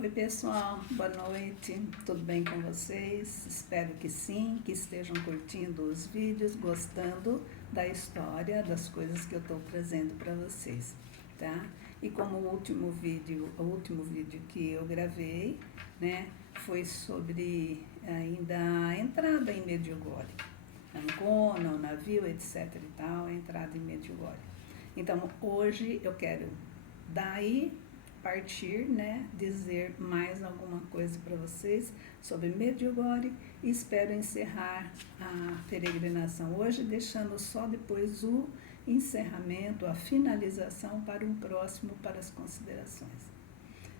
Oi pessoal, boa noite, tudo bem com vocês? Espero que sim, que estejam curtindo os vídeos, gostando da história, das coisas que eu estou trazendo para vocês, tá? E como o último vídeo que eu gravei, né, foi sobre ainda a entrada em Medjugorje, Ancona, o navio, etc e tal, a entrada em Medjugorje. Então hoje eu quero daí partir, né, dizer mais alguma coisa para vocês sobre Medjugorje e espero encerrar a peregrinação hoje, deixando só depois o encerramento, a finalização para um próximo, para as considerações.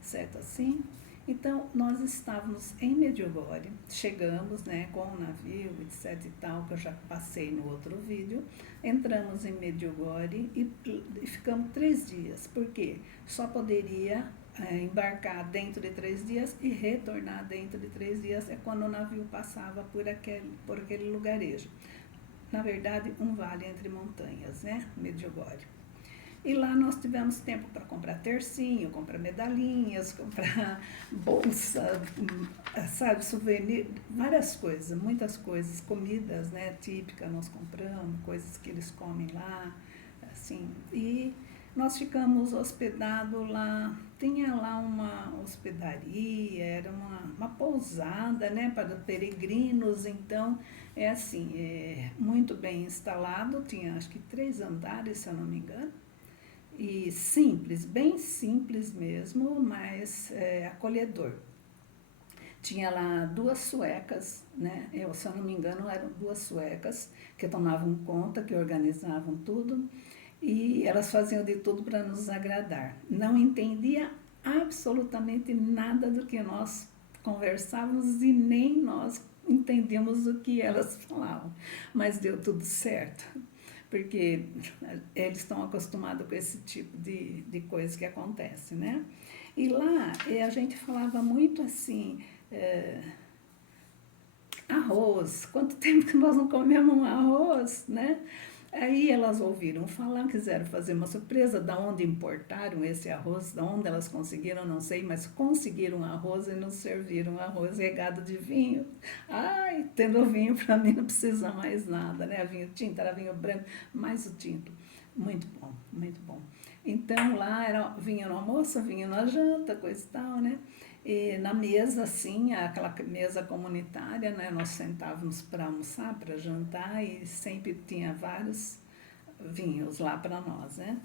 Certo assim? Então, nós estávamos em Medjugorje, chegamos, né, com o navio, etc e tal, que eu já passei no outro vídeo, entramos em Medjugorje e ficamos 3 dias, porque só poderia embarcar dentro de 3 dias e retornar dentro de 3 dias, é quando o navio passava por aquele lugarejo. Na verdade, um vale entre montanhas, né, Medjugorje. E lá nós tivemos tempo para comprar tercinho, comprar medalhinhas, comprar bolsa, sabe, souvenir, várias coisas, muitas coisas, comidas, né, típicas nós compramos, coisas que eles comem lá, assim. E nós ficamos hospedados lá, tinha lá uma hospedaria, era uma pousada, né, para peregrinos, então é assim, muito bem instalado, tinha acho que 3 andares, se eu não me engano. E simples, bem simples mesmo, mas acolhedor. Tinha lá 2 suecas, né? Se eu não me engano, eram 2 suecas que tomavam conta, que organizavam tudo, e elas faziam de tudo para nos agradar. Não entendia absolutamente nada do que nós conversávamos e nem nós entendíamos o que elas falavam, mas deu tudo certo, porque eles estão acostumados com esse tipo de coisa que acontece, né? E lá a gente falava muito assim, arroz, quanto tempo que nós não comemos um arroz, né? Aí elas ouviram falar, quiseram fazer uma surpresa, da onde importaram esse arroz, da onde elas conseguiram, não sei, mas conseguiram arroz e nos serviram arroz regado de vinho. Ai, tendo vinho para mim não precisa mais nada, né? Vinho tinto, era vinho branco, mais o tinto. Muito bom, muito bom. Então lá era vinho no almoço, vinho na janta, coisa e tal, né? E na mesa, assim, aquela mesa comunitária, né? Nós sentávamos para almoçar, para jantar e sempre tinha vários vinhos lá para nós, né?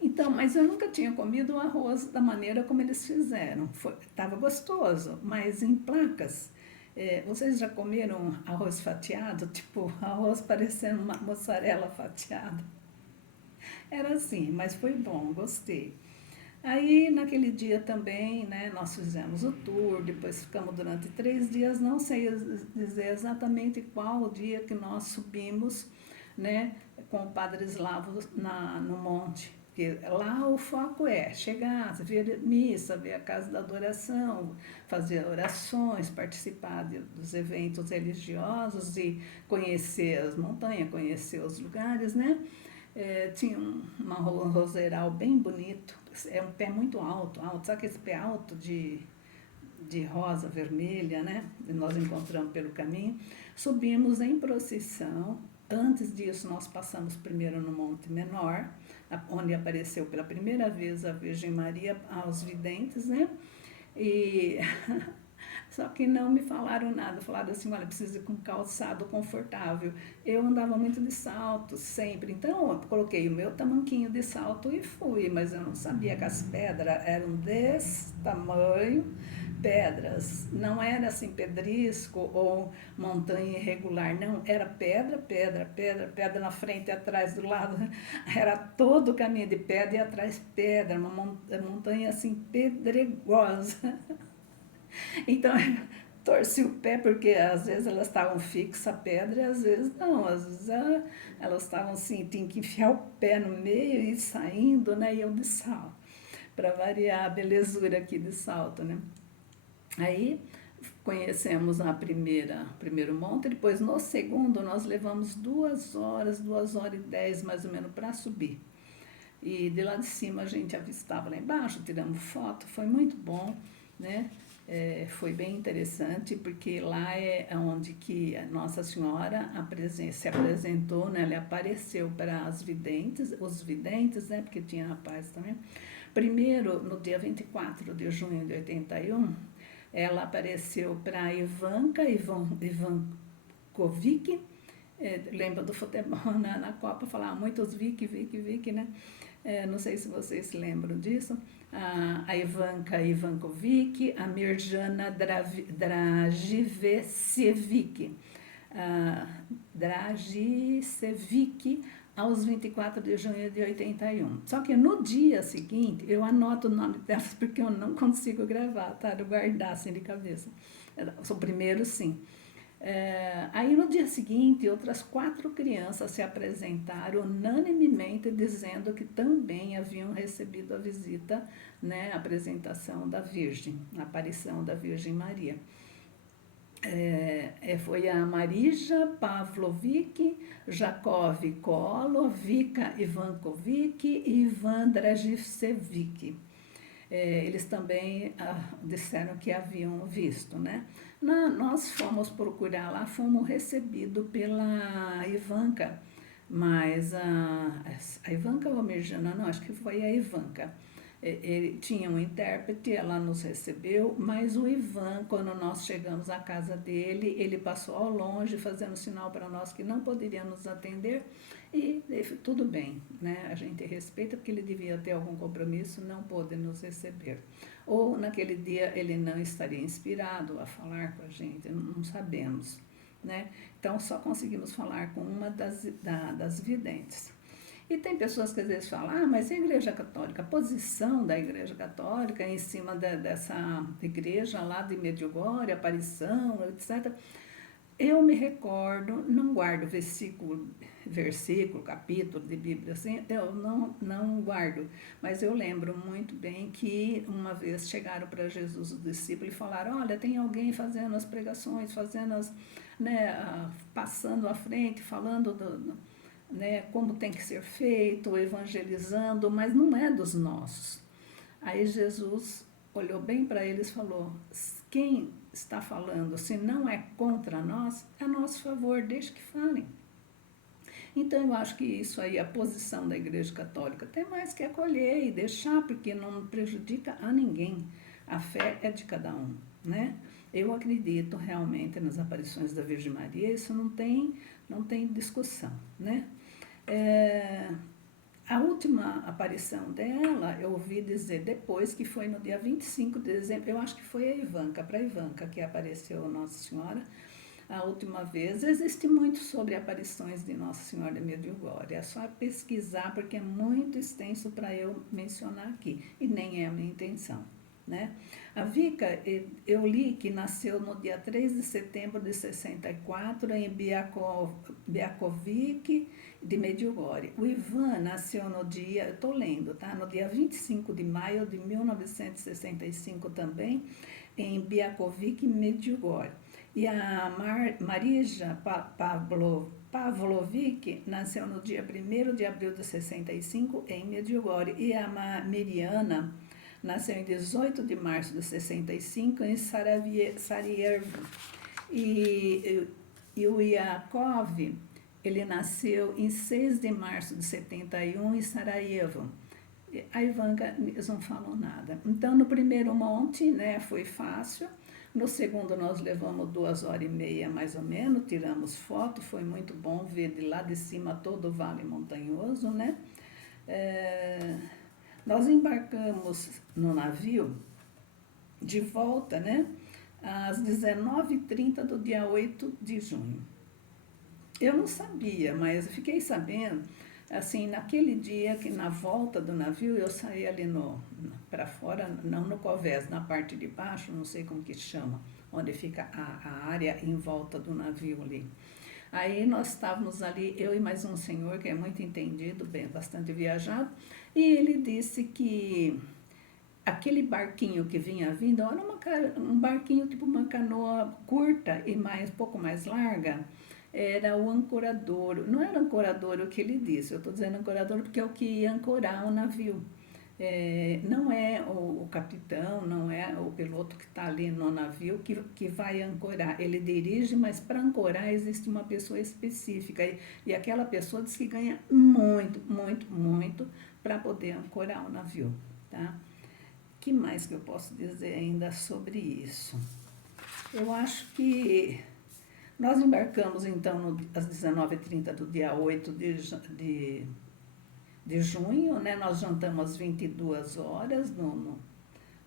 Então, mas eu nunca tinha comido o arroz da maneira como eles fizeram. Tava gostoso, mas em placas. Vocês já comeram arroz fatiado? Tipo, arroz parecendo uma mussarela fatiada. Era assim, mas foi bom, gostei. Aí, naquele dia também, né, nós fizemos o tour, depois ficamos durante 3 dias, não sei dizer exatamente qual o dia que nós subimos, né, com o Padre Slavo no monte. Porque lá o foco é chegar, ver missa, ver a casa da adoração, fazer orações, participar dos eventos religiosos e conhecer as montanhas, conhecer os lugares, né? Tinha um roseiral bem bonito, é um pé muito alto, alto, sabe aquele pé alto de rosa vermelha, né? E nós encontramos pelo caminho. Subimos em procissão. Antes disso, nós passamos primeiro no Monte Menor, onde apareceu pela primeira vez a Virgem Maria aos videntes, né? E só que não me falaram nada, falaram assim, olha, precisa ir com calçado confortável. Eu andava muito de salto, sempre, então eu coloquei o meu tamanquinho de salto e fui, mas eu não sabia que as pedras eram desse tamanho, pedras, não era assim pedrisco ou montanha irregular, não, era pedra, pedra, pedra, pedra na frente e atrás, do lado, era todo o caminho de pedra e atrás pedra, uma montanha assim pedregosa. Então, torci o pé, porque às vezes elas estavam fixas a pedra e às vezes não. Às vezes elas estavam assim, tinha que enfiar o pé no meio e ir saindo, né? E eu de salto, para variar a belezura aqui de salto, né? Aí conhecemos primeiro monte, depois no segundo nós levamos 2 horas, 2 horas e 10 mais ou menos para subir. E de lá de cima a gente avistava lá embaixo, tiramos foto, foi muito bom, né? Foi bem interessante, porque lá é onde que a Nossa Senhora se apresentou, né? Ela apareceu para os videntes, né? Porque tinha rapazes também. Primeiro, no dia 24 de junho de 81, ela apareceu para Ivankovic, lembra do futebol na Copa, falava muitos Vic, né? Não sei se vocês se lembram disso. A Ivanka Ivankovic, a Mirjana Dragicevic, aos 24 de junho de 81. Só que no dia seguinte, eu anoto o nome delas porque eu não consigo gravar, tá? Eu guardar assim de cabeça. O primeiro, sim. Aí no dia seguinte, outras 4 crianças se apresentaram unanimemente dizendo que também haviam recebido a visita, né, a apresentação da Virgem, a aparição da Virgem Maria. Foi a Marija Pavlovic, Jakov Kolo, Vika Ivankovic e Ivan Dragicevic. Eles também disseram que haviam visto, né? Nós fomos procurar lá, fomos recebidos pela Ivanka, mas a Ivanka ou a Mirjana, não, acho que foi a Ivanka. Ele tinha um intérprete, ela nos recebeu, mas o Ivan, quando nós chegamos à casa dele, ele passou ao longe, fazendo sinal para nós que não poderia nos atender, e tudo bem, né? A gente respeita porque ele devia ter algum compromisso, não pôde nos receber. Ou naquele dia ele não estaria inspirado a falar com a gente, não sabemos, né? Então só conseguimos falar com uma das videntes. E tem pessoas que às vezes falam, mas a Igreja Católica, a posição da Igreja Católica em cima dessa igreja lá de Medjugorje, aparição, etc. Eu me recordo, não guardo versículo, capítulo de Bíblia, assim, eu não guardo, mas eu lembro muito bem que uma vez chegaram para Jesus os discípulos e falaram, olha, tem alguém fazendo as pregações, né, passando à frente, falando né, como tem que ser feito, evangelizando, mas não é dos nossos. Aí Jesus olhou bem para eles e falou, quem está falando, se não é contra nós, é a nosso favor, deixe que falem. Então eu acho que isso aí, a posição da Igreja Católica, tem mais que acolher e deixar, porque não prejudica a ninguém. A fé é de cada um, né? Eu acredito realmente nas aparições da Virgem Maria, isso não tem discussão, né? A última aparição dela, eu ouvi dizer depois, que foi no dia 25 de dezembro, eu acho que foi para a Ivanka que apareceu Nossa Senhora a última vez. Existe muito sobre aparições de Nossa Senhora de Medjugorje, é só pesquisar, porque é muito extenso para eu mencionar aqui, e nem é a minha intenção, né? A Vika, eu li que nasceu no dia 3 de setembro de 64 em Biakovic de Medjugorje. O Ivan nasceu no dia, eu estou lendo, tá? No dia 25 de maio de 1965 também, em Biakovic, Medjugorje. E a Marija Pavlovic nasceu no dia 1º de abril de 65 em Medjugorje. E a Miriana nasceu em 18 de março de 65 em Sarajevo. E o Yakov, ele nasceu em 6 de março de 71 em Sarajevo. A Ivanka, eles não falam nada. Então, no primeiro monte, né, foi fácil. No segundo, nós levamos 2h30 mais ou menos, tiramos foto, foi muito bom ver de lá de cima todo o vale montanhoso, né? Nós embarcamos no navio de volta, né, às 19h30 do dia 8 de junho. Eu não sabia, mas fiquei sabendo, assim, naquele dia que na volta do navio eu saí ali para fora, não no covés, na parte de baixo, não sei como que chama, onde fica a área em volta do navio ali. Aí nós estávamos ali, eu e mais um senhor que é muito entendido, bastante viajado, e ele disse que aquele barquinho que vinha vindo era um barquinho tipo uma canoa curta e pouco mais larga, era o ancoradouro. Não era ancoradouro o que ele disse, eu estou dizendo ancoradouro porque é o que ia ancorar o navio. Não é o capitão, não é o piloto que está ali no navio que vai ancorar. Ele dirige, mas para ancorar existe uma pessoa específica. E aquela pessoa diz que ganha muito, muito, muito para poder ancorar o navio. Tá? O que mais que eu posso dizer ainda sobre isso? Eu acho que nós embarcamos então às 19h30 do dia 8 de junho, né? Nós jantamos às 22 horas no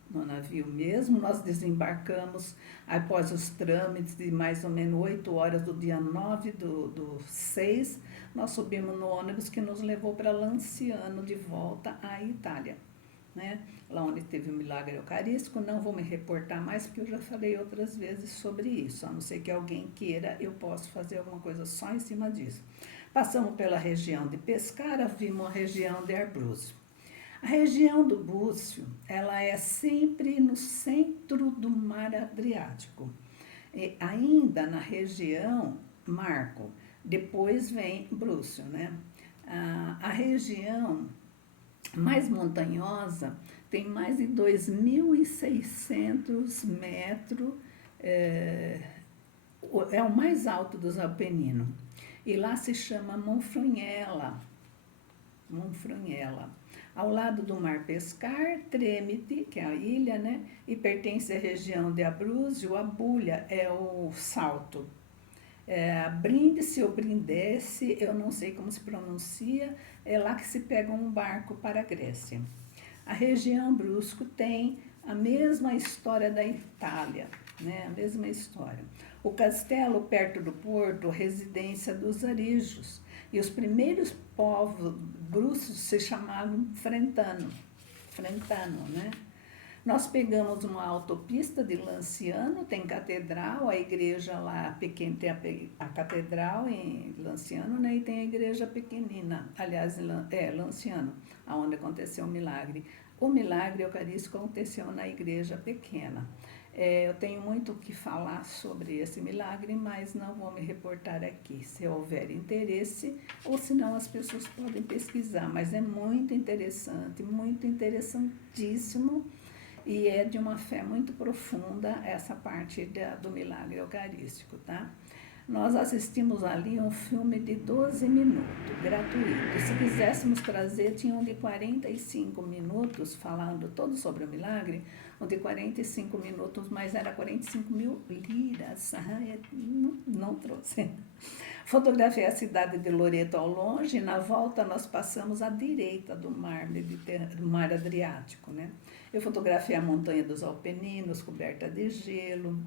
navio mesmo. Nós desembarcamos após os trâmites de mais ou menos 8 horas do dia 9 do 6. Nós subimos no ônibus que nos levou para Lanciano de volta à Itália. Né? Lá onde teve o milagre eucarístico, não vou me reportar mais, porque eu já falei outras vezes sobre isso, a não ser que alguém queira, eu posso fazer alguma coisa só em cima disso. Passamos pela região de Pescara, vimos a região de Arbrusio. A região do Búzio, ela é sempre no centro do mar Adriático. E ainda na região Marco, depois vem Brússio, né? A região mais montanhosa, tem mais de 2.600 metros, é o mais alto dos Apeninos. E lá se chama Monfrunhela. Ao lado do Mar Pescar, Tremiti, que é a ilha, né? E pertence à região de Abruzzo. A Bulha é o salto. Brindisi ou Brindesse, eu não sei como se pronuncia, é lá que se pega um barco para a Grécia. A região Brusco tem a mesma história da Itália, né? A mesma história. O castelo perto do porto, residência dos arijos, e os primeiros povos bruscos se chamavam frentano, né? Nós pegamos uma autopista de Lanciano, tem catedral, a igreja lá pequena, tem a catedral em Lanciano, né? E tem a igreja pequenina, aliás, Lanciano, onde aconteceu o milagre. O milagre eucarístico aconteceu na igreja pequena. Eu tenho muito o que falar sobre esse milagre, mas não vou me reportar aqui. Se houver interesse, ou senão as pessoas podem pesquisar, mas é muito interessante, muito interessantíssimo. E é de uma fé muito profunda essa parte do milagre eucarístico, tá? Nós assistimos ali um filme de 12 minutos, gratuito. Se quiséssemos trazer, tinha um de 45 minutos, falando todo sobre o milagre, um de 45 minutos, mas era 45 mil liras. Não trouxe. Fotografei a cidade de Loreto ao longe, e na volta nós passamos à direita do mar Adriático, né? Eu fotografei a montanha dos Apeninos, coberta de gelo.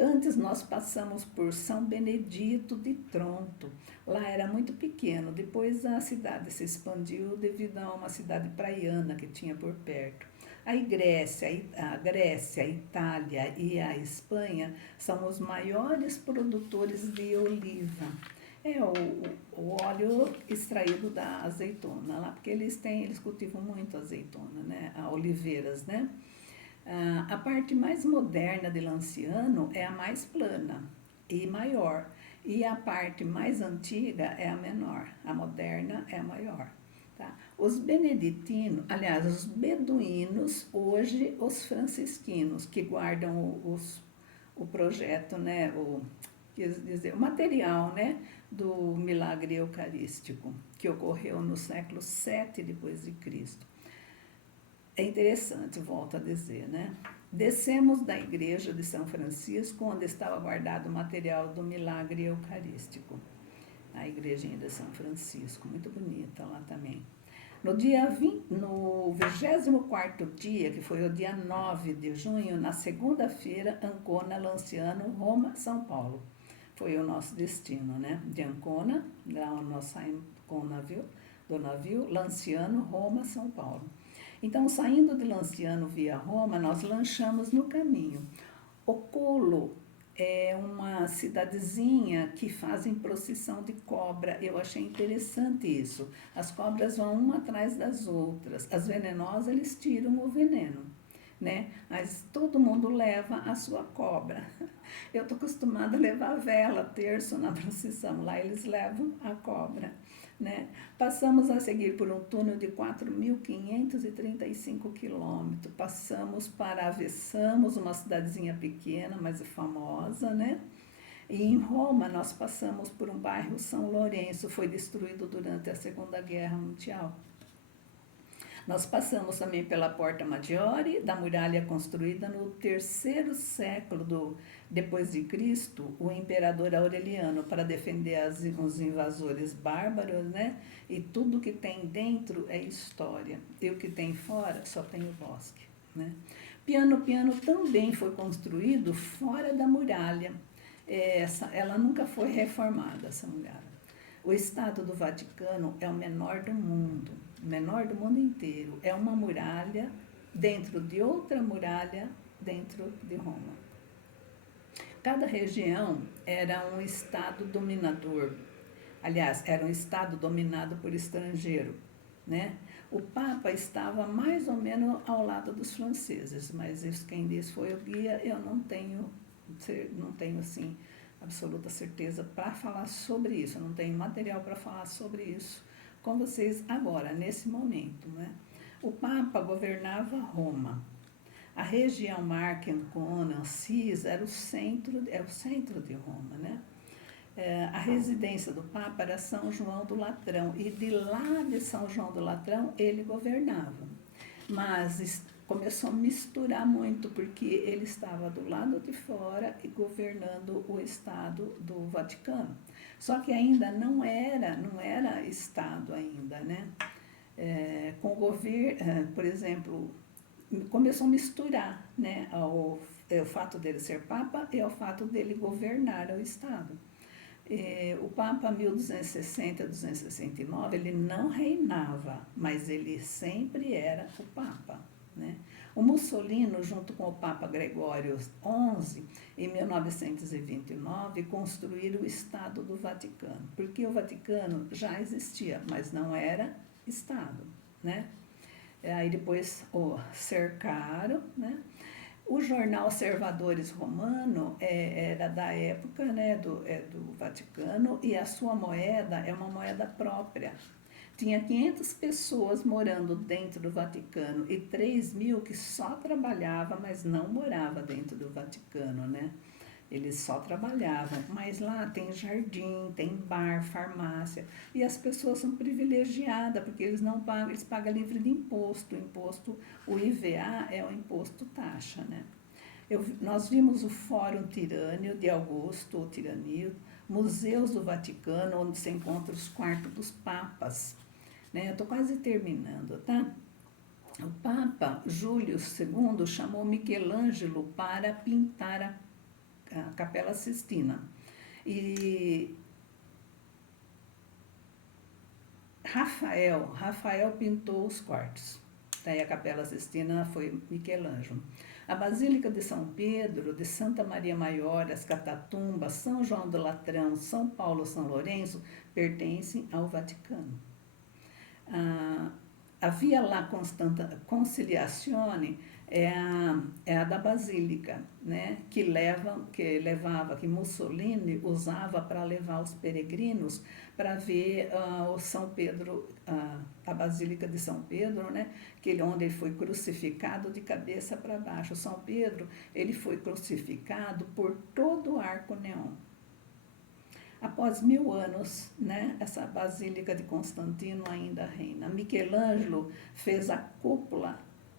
Antes nós passamos por São Benedito de Tronto. Lá era muito pequeno, depois a cidade se expandiu devido a uma cidade praiana que tinha por perto. A Grécia, a Itália e a Espanha são os maiores produtores de oliva. É o óleo extraído da azeitona lá, porque eles cultivam muito azeitona, né? Oliveiras, né? A parte mais moderna de Lanciano é a mais plana e maior. E a parte mais antiga é a menor. A moderna é a maior. Tá? Os beneditinos, aliás, os beduínos, hoje os francisquinos, que guardam o projeto, né? O material, né? Do milagre eucarístico, que ocorreu no século VII depois de Cristo. É interessante, volto a dizer, né? Descemos da igreja de São Francisco, onde estava guardado o material do milagre eucarístico. A igrejinha de São Francisco, muito bonita lá também. No 24º dia, que foi o dia 9 de junho, na segunda-feira, Ancona, Lanciano, Roma, São Paulo. Foi o nosso destino, né? De Ancona, lá onde nós saímos com o navio, Lanciano, Roma, São Paulo. Então, saindo de Lanciano via Roma, nós lanchamos no caminho. Ocolo é uma cidadezinha que fazem procissão de cobra. Eu achei interessante isso. As cobras vão uma atrás das outras. As venenosas, eles tiram o veneno. né? Mas todo mundo leva a sua cobra. Eu estou acostumada a levar vela, terço na procissão, lá eles levam a cobra, né? Passamos a seguir por um túnel de 4.535 quilômetros, passamos para Avessamos, uma cidadezinha pequena, mas famosa, né? E em Roma nós passamos por um bairro São Lourenço, foi destruído durante a Segunda Guerra Mundial. Nós passamos também pela Porta Maggiore, da muralha construída no terceiro século depois de Cristo, o imperador Aureliano, para defender os invasores bárbaros, né? E tudo que tem dentro é história, e o que tem fora só tem o bosque, né? Piano também foi construído fora da muralha. Ela nunca foi reformada, essa muralha. O Estado do Vaticano é o menor do mundo inteiro. É uma muralha dentro de outra muralha dentro de Roma. Cada região era um estado dominador. Aliás, era um estado dominado por estrangeiro, né? O Papa estava mais ou menos ao lado dos franceses, mas isso quem disse foi o guia. Eu não tenho assim absoluta certeza para falar sobre isso. Eu não tenho material para falar sobre isso com vocês agora, nesse momento, né? O Papa governava Roma. A região Marca, Ancona, Assis era o centro de Roma, né? A residência do Papa era São João do Latrão, e de lá de São João do Latrão ele governava. Mas começou a misturar muito, porque ele estava do lado de fora e governando o Estado do Vaticano. Só que ainda não era Estado ainda, né? Com o governo, por exemplo, começou a misturar, né? O fato dele ser Papa e o fato dele governar o Estado. O Papa 1260-1269, ele não reinava, mas ele sempre era o Papa, né? O Mussolini, junto com o Papa Gregório XI, em 1929, construíram o Estado do Vaticano, porque o Vaticano já existia, mas não era Estado, né? Aí depois o cercaram, né? O jornal Observadores Romano era da época, né, do Vaticano, e a sua moeda é uma moeda própria. Tinha 500 pessoas morando dentro do Vaticano e 3.000 que só trabalhavam, mas não moravam dentro do Vaticano, né? Eles só trabalhavam, mas lá tem jardim, tem bar, farmácia, e as pessoas são privilegiadas, porque eles não pagam, eles pagam livre de imposto. O IVA é o imposto taxa, né? Nós vimos o Fórum Tirânio de Augusto, ou Tiranio, museus do Vaticano, onde se encontra os quartos dos papas, né? Eu estou quase terminando, tá? O Papa Júlio II chamou Michelangelo para pintar a Capela Sistina. E Rafael pintou os quartos. Daí a Capela Sistina foi Michelangelo. A Basílica de São Pedro, de Santa Maria Maior, as Catatumbas, São João do Latrão, São Paulo, São Lourenço, pertencem ao Vaticano. A Via La Conciliazione é a da Basílica, né? que Mussolini usava para levar os peregrinos para ver o São Pedro, a Basílica de São Pedro, né? Onde ele foi crucificado de cabeça para baixo. São Pedro, ele foi crucificado por todo o arco neon. Após 1000 anos, né, essa Basílica de Constantino ainda reina. Michelangelo fez a cúpula,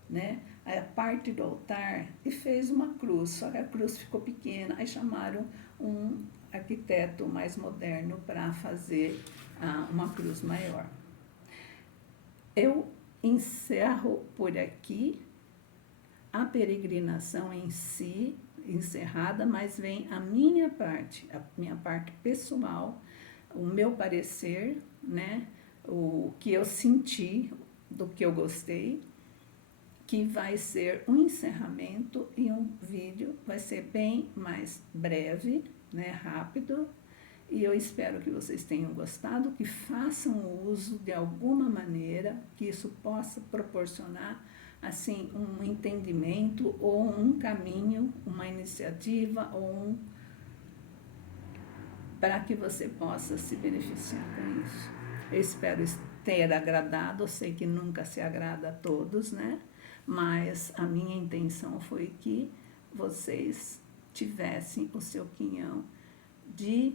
né, a parte do altar, e fez uma cruz, só que a cruz ficou pequena. Aí chamaram um arquiteto mais moderno para fazer uma cruz maior. Eu encerro por aqui a peregrinação em si, encerrada, mas vem a minha parte pessoal, o meu parecer, né? O que eu senti, do que eu gostei, que vai ser um encerramento, e um vídeo vai ser bem mais breve, né? Rápido, e eu espero que vocês tenham gostado, que façam uso de alguma maneira, que isso possa proporcionar assim, um entendimento ou um caminho, uma iniciativa ou para que você possa se beneficiar com isso. Eu espero ter agradado, eu sei que nunca se agrada a todos, né? Mas a minha intenção foi que vocês tivessem o seu quinhão de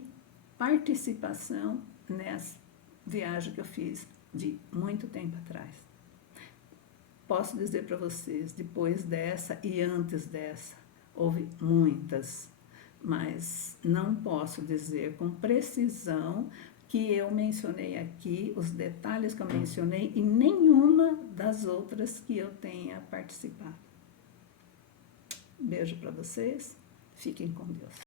participação nessa viagem que eu fiz de muito tempo atrás. Posso dizer para vocês, depois dessa e antes dessa, houve muitas, mas não posso dizer com precisão que eu mencionei aqui, os detalhes que eu mencionei e nenhuma das outras que eu tenha participado. Beijo para vocês, fiquem com Deus.